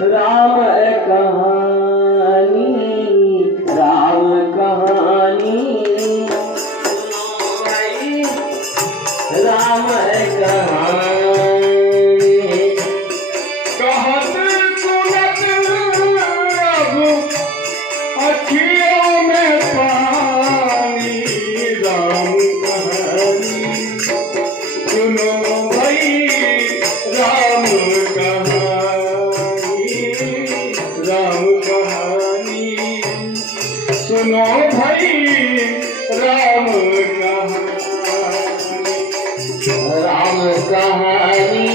राम कहानी, राम कहानी, भाई राम कहानी। कहत सुनत अब अखियों में पानी, राम कहानी सुनो भाई, राम कहानी, राम कहानी सुनो भाई, राम कहानी, राम कहानी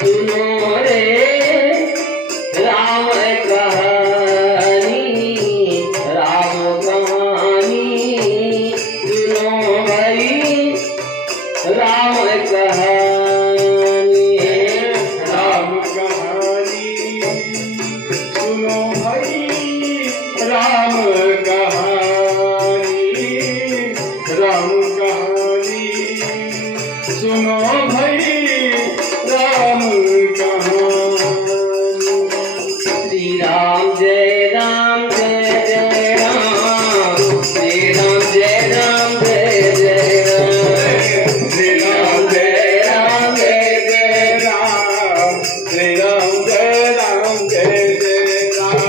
सुनो रे, राम कहानी, राम कहानी सुनो भाई, राम कहानी, राम कहानी सुनो भाई, राम कहानी, राम कहानी सुनो भाई, राम कहानी। श्री राम जय राम जय जय राम, श्री राम जय राम जय जय राम, श्री राम जय राम जय जय राम, श्री राम जय राम जय जय राम,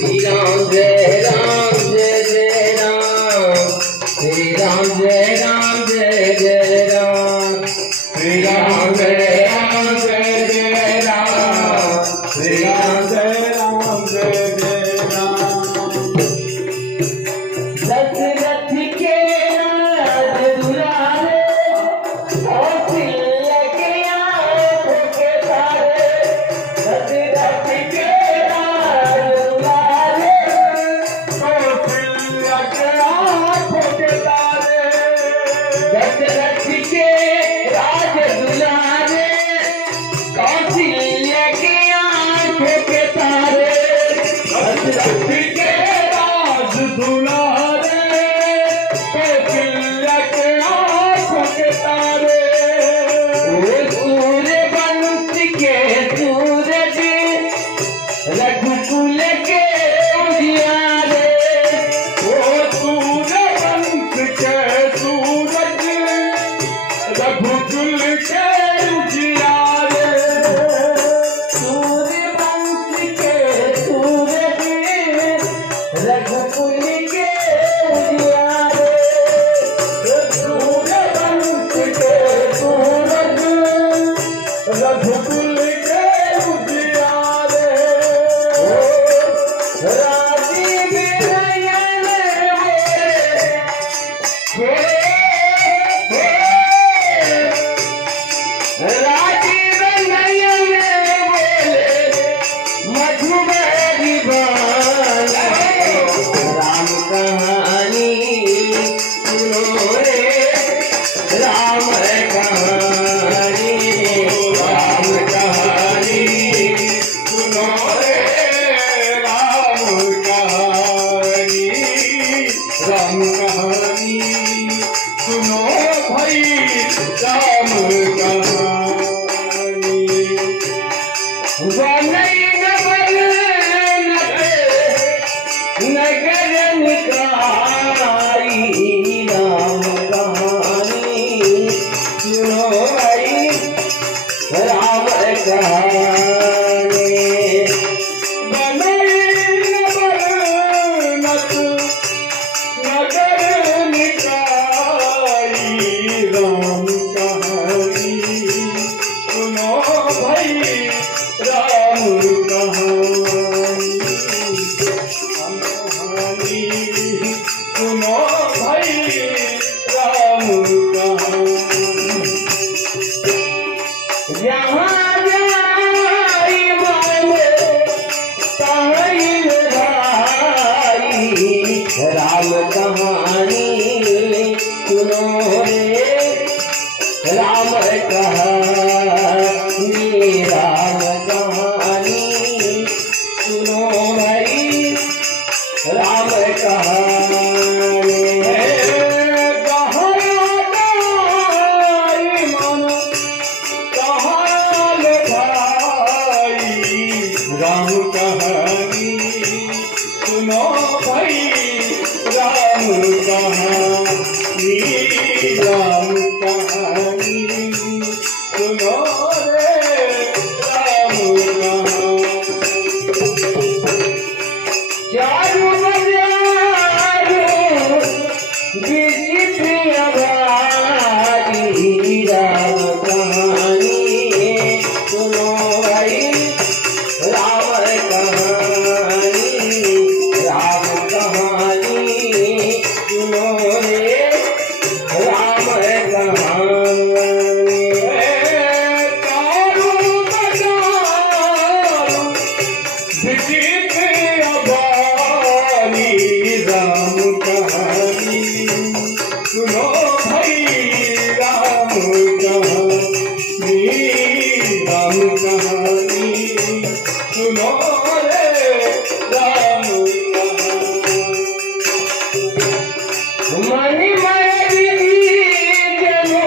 श्री राम जय राम जय जय राम, श्री राम जय राम जय जय राम, श्री राम जय राम जय जय राम, श्री राम जय राम जय जय राम। दशरथ के राज दुलारे, कौशल्या के आँखों के तारे, दशरथ के राज दुलारे, कौशल्या के आँखों के तारे, दशरथ के राज दुलारे, कौशल्या के आँखों के तारे, दशरथ के राज दुलारे, कौशल्या के आँखों के तारे, वो सूर्य वंश के सूरज, रघुकुल के उजियारे, वो सूर्यवंश के सूरज, रघुकुल के उजियारे, सूर्य वंश के सूरज, रघुकुल के उजियारे, सूर्यवंश के सूरज, रघुकुल के उजियारे, राजीव नयन मोरे, राजीव नयन बोले मधुमेरी बाला, राम कहानी सुनो रे, राम कहानी, राम कहानी सुनो रे, राम कहानी, राम कहानी सुनो भाई, राम कहानी। बनई नगर नगर निकाई, राम कहानी सुनो भाई, राम कहानी, बनई नगर नगर निकाई, राम कहानी सुनो भाई, राम कहानी, राम कहानी सुनो भाई, राम कहानी। जहाँ जाई मन तहीं भाई, राम कहानी सुनो रे, राम कहानी, राम कहानी सुनो भाई, राम कहानी। कहानी राम कहानी सुनो रे राम कहानी चारू बजारू विचित्र आबादी राम कहानी सुनो भाई राम कहानी सुनो रे राम कहानी चारू बजारू विचित्र आबादी राम कहानी सुनो भाई राम कहानी सुनो रे राम कहानी मणि मणि जनो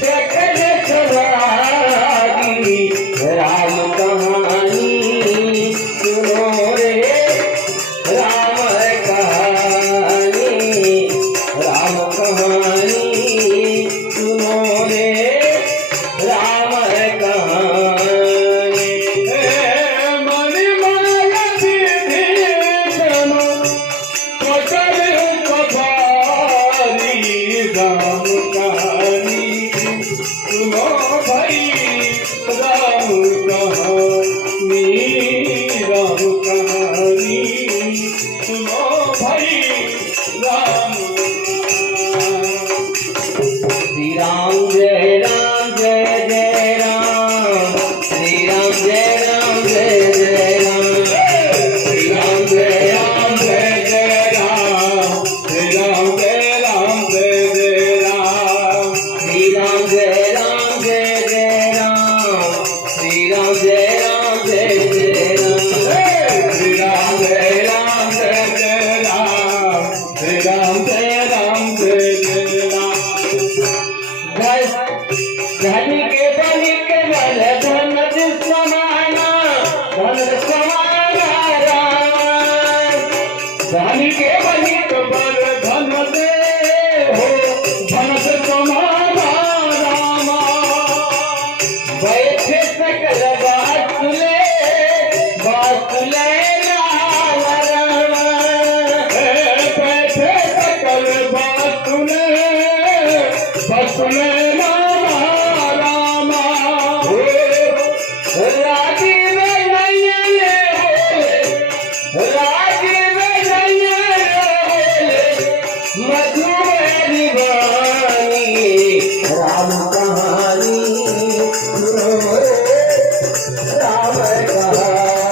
सकल सवारी राम कहानी सुनो रे राम कहानी सुनो रे राम कहानी मणि माया विभीषण सकल सवारी राम कहानी सुनो भाई राम कहानी सुनो भाई राम श्री राम जय राम जय जय राम श्री राम जय राम जय जय राम श्री राम जय राम जय जय राम श्री राम जय राम जय जय राम श्री राम जय राम जय जय राम श्री राम जय राम जय जय राम श्री राम जय राम जय जय राम श्री राम जय राम जय जय राम धन के बल के बल धन समाना धन समाना राम धन के बल के बल धन दे हो धन से समाना रामा बैठे सकल बातुले लाल राम बैठे सकल बातुले बसुले रामा रामा राजीव नैया राजीव नैया मधुबनी वाणी राम कहानी सुनो रे राम कहानी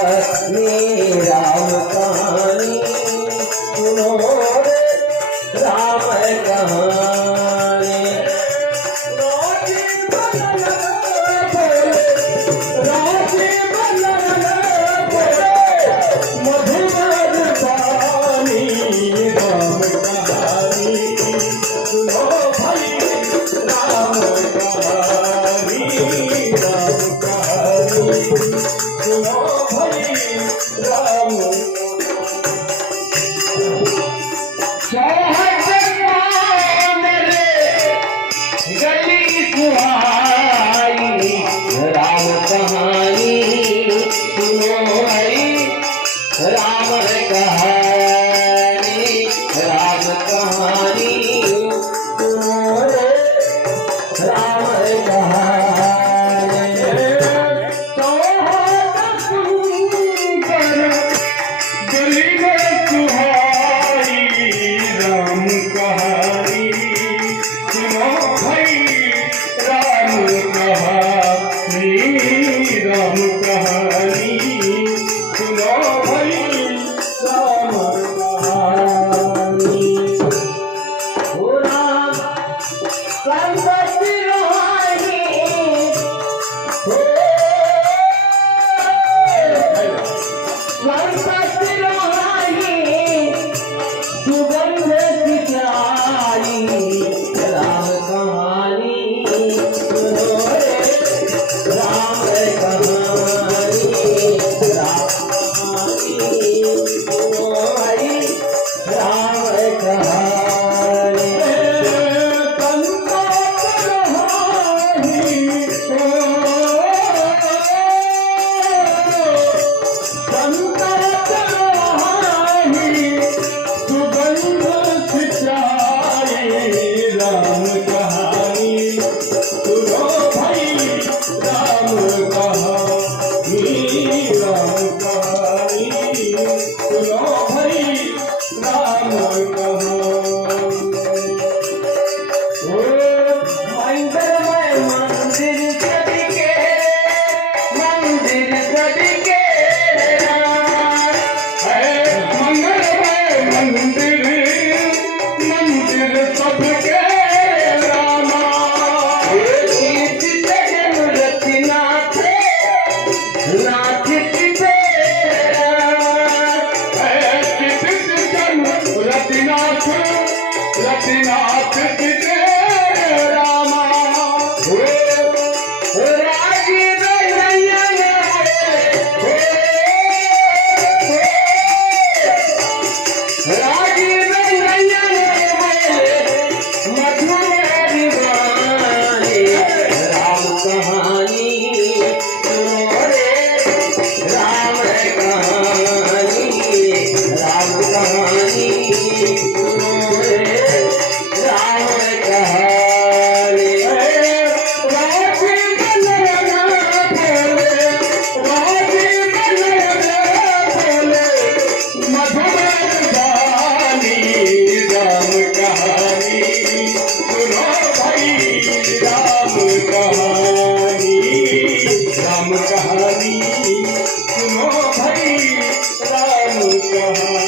सुनो रे राम कहानी राम कहानी सुनो हरी राम कहानी सुनो रे राम कहानी गली में सुहाई रतिनाथ की रामा राजीव नयन राजीव नयन मधुर दीवाने राम कहानी सुनो रे राम कहानी सुनो रे राम कहानी राम कहानी सुनो भाई राम कहानी राम कहानी सुनो रे राम कहानी सुनो भाई राम कहानी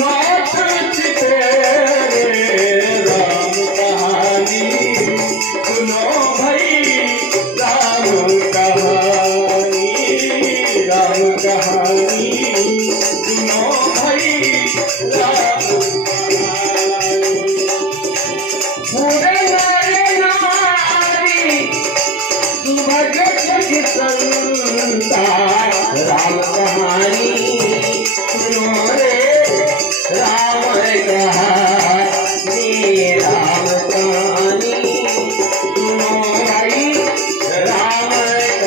नाथ तेरे राम कहानी सुनो भाई राम कहानी सुनो भाई राम कहानी पूरे नारे नारी भगत की संता राम कहानी सुनो रे राम कहानी सुनो भाई राम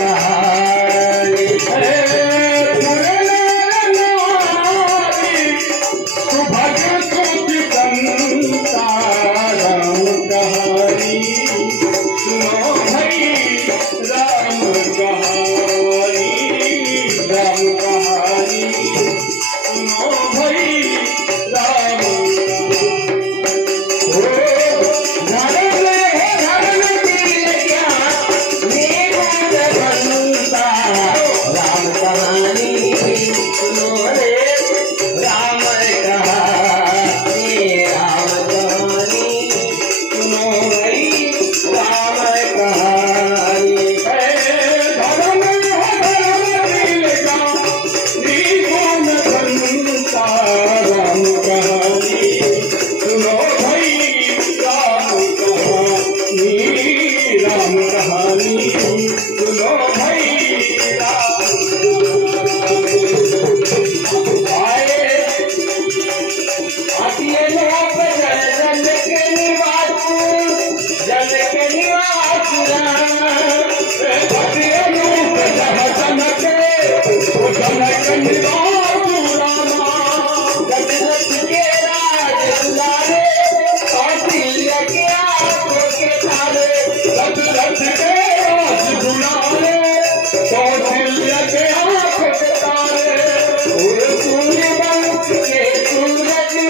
कहानी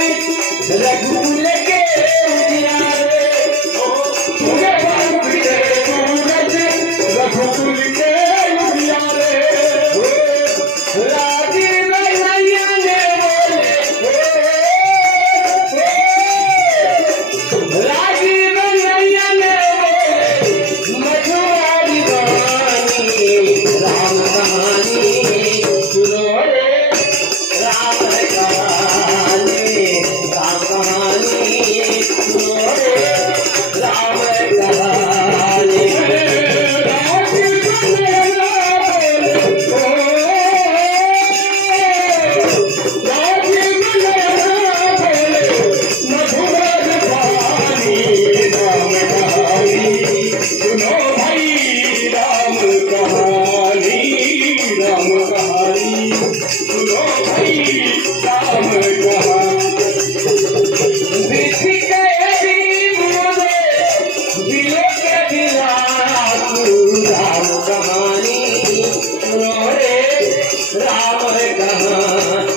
रघुकुल के उजियारे रघुकुल के उजियारे राजीव नयन राजीव नयन मधुर दीवानी राम कहानी सुनो रे राम कहानी सुनो रे राम कहानी राम कहानी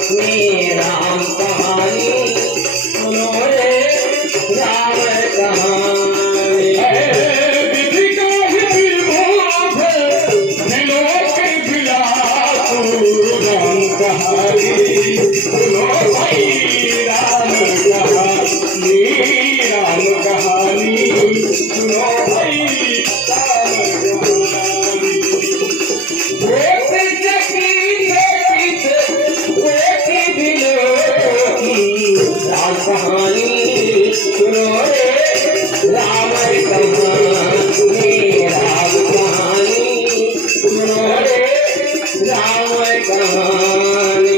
कहानी राम कहानी सुनो रे राम कहानी विधि का ही विरोध दिलों के भिलातू राम कहानी सुनो भाई राम कहानी सुनो भाई राम कहानी एक जगी एक दिलों की राम कहानी सुनो रे राम कहानी राम कहानी सुनो रे राम कहानी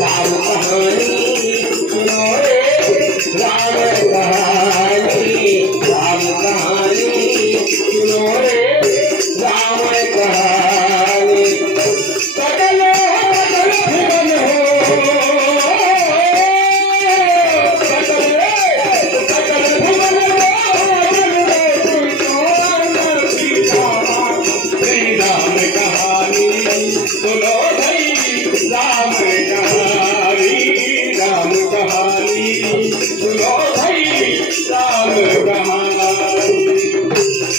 राम कहानी सुनो रे राम कहानी राम कहानी सुनो रे राम कहानी सकल भुवन राम कहानी सुनो भाई राम कहानी राम कहानी सुनो भाई राम कहानी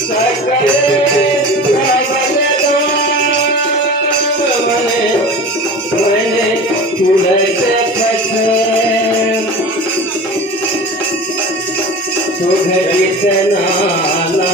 सकल मने मने तुलस पथ सुधरि सनाना